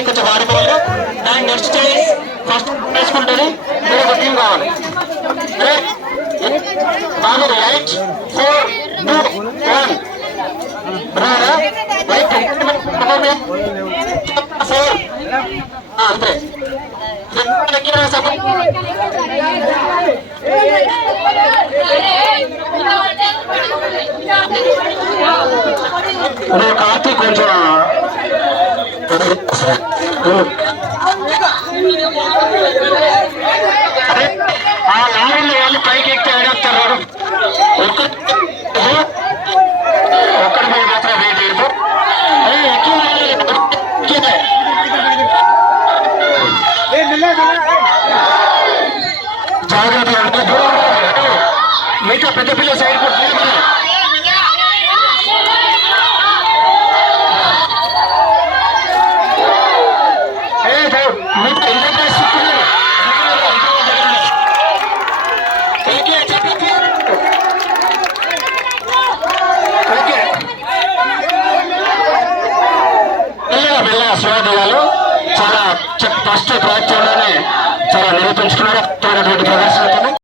దానికి కొంచెం వాడుకోవాలి. దాని నెక్స్ట్ స్టేజ్ ఫస్ట్ వేసుకుంటుంది. మీరు ఒక టీం కావాలి. బాగా 8 4 2 1 రారా రైట్ 4 అంతే. కార్తీక్ కొంచెం ఆ లారీలో వాళ్ళు పైకి ఎక్కి ఆడేస్తారు. ఒక్కడి మీద మాత్రం వెయిట్ చేయదు. జాగ్రత్త మిగతా పెద్ద పిల్ల సైడ్ శ్రోతలు చాలా ఫస్ట్ ట్రాక్ చేయడాన్ని చాలా నిరూపించుకున్నారు. ప్రదర్శన